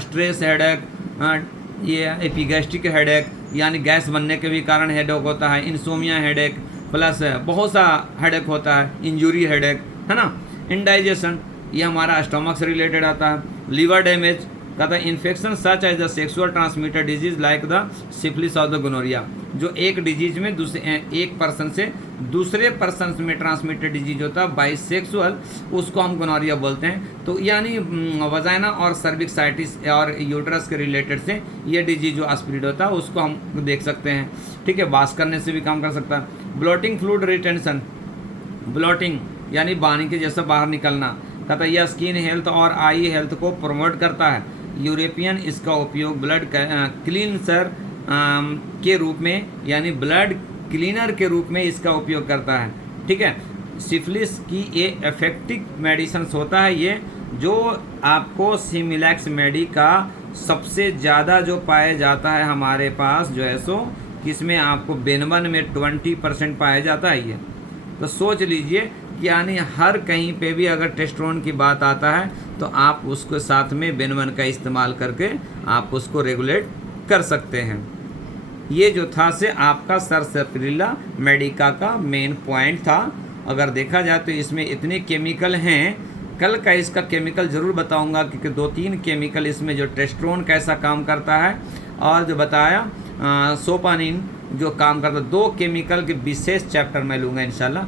stress headache, ये एपिगैस्ट्रिक हेडेक यानी गैस बनने के भी कारण हेडेक होता है, इंसोमिया हेडेक, प्लस बहुत सा हेडेक होता है, इंजरी हेडेक, है ना। इंडाइजेशन, ये हमारा स्टमक से रिलेटेड आता है। लीवर डैमेज, कहता है infection such as the sexual transmitted disease like the syphilis और द गोनोरिया, जो एक डिजीज में एक पर्सन से दूसरे पर्सन में ट्रांसमिटेड डिजीज होता है बाइसेक्सुअल, उसको हम गोनोरिया बोलते हैं। तो यानी वजाइना और सर्विक्साइटिस और यूट्रस के रिलेटेड से ये डिजीज जो स्प्रेड होता है उसको हम देख सकते हैं, ठीक है। बास करने से भी काम कर सकता है। ब्लोटिंग फ्लूइड रिटेंशन, ब्लोटिंग यानी पानी के जैसा बाहर निकलना, कहता है यह स्किन हेल्थ और आई हेल्थ को प्रमोट करता है। यूरोपियन इसका उपयोग ब्लड क्लींसर के रूप में यानी ब्लड क्लीनर के रूप में इसका उपयोग करता है, ठीक है। सिफिलिस की ये इफेक्टिव मेडिसिन होता है, ये जो आपको सिमिलैक्स मेडी का सबसे ज़्यादा जो पाया जाता है हमारे पास जो है सो, किसमें आपको बेनवन में 20% पाया जाता है ये। तो सोच लीजिए यानी हर कहीं पे भी अगर टेस्टोस्टेरोन की बात आता है तो आप उसको साथ में बेनवन का इस्तेमाल करके आप उसको रेगुलेट कर सकते हैं। ये जो था से आपका सर्सपिरिल्ला मेडिका का मेन पॉइंट था। अगर देखा जाए तो इसमें इतने केमिकल हैं, कल का इसका केमिकल ज़रूर बताऊंगा क्योंकि 2-3 केमिकल इसमें जो टेस्टोस्टेरोन कैसा काम करता है और जो बताया सोपानिन जो काम करता है, 2 केमिकल के विशेष चैप्टर मैं लूँगा इंशाल्लाह,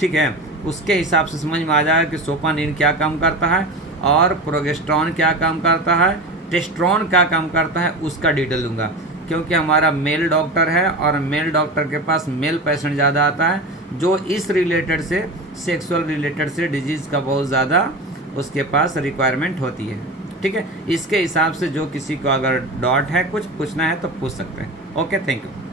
ठीक है। उसके हिसाब से समझ में आ जाएगा कि सोपानिन क्या काम करता है और प्रोजेस्टेरोन क्या काम करता है, टेस्टोस्टेरोन क्या काम करता है, उसका डिटेल लूँगा। क्योंकि हमारा मेल डॉक्टर है और मेल डॉक्टर के पास मेल पेशेंट ज़्यादा आता है, जो इस रिलेटेड से सेक्सुअल रिलेटेड से डिजीज़ का बहुत ज़्यादा उसके पास रिक्वायरमेंट होती है, ठीक है। इसके हिसाब से जो किसी को अगर डाउट है, कुछ पूछना है तो पूछ सकते हैं। Okay, thank you.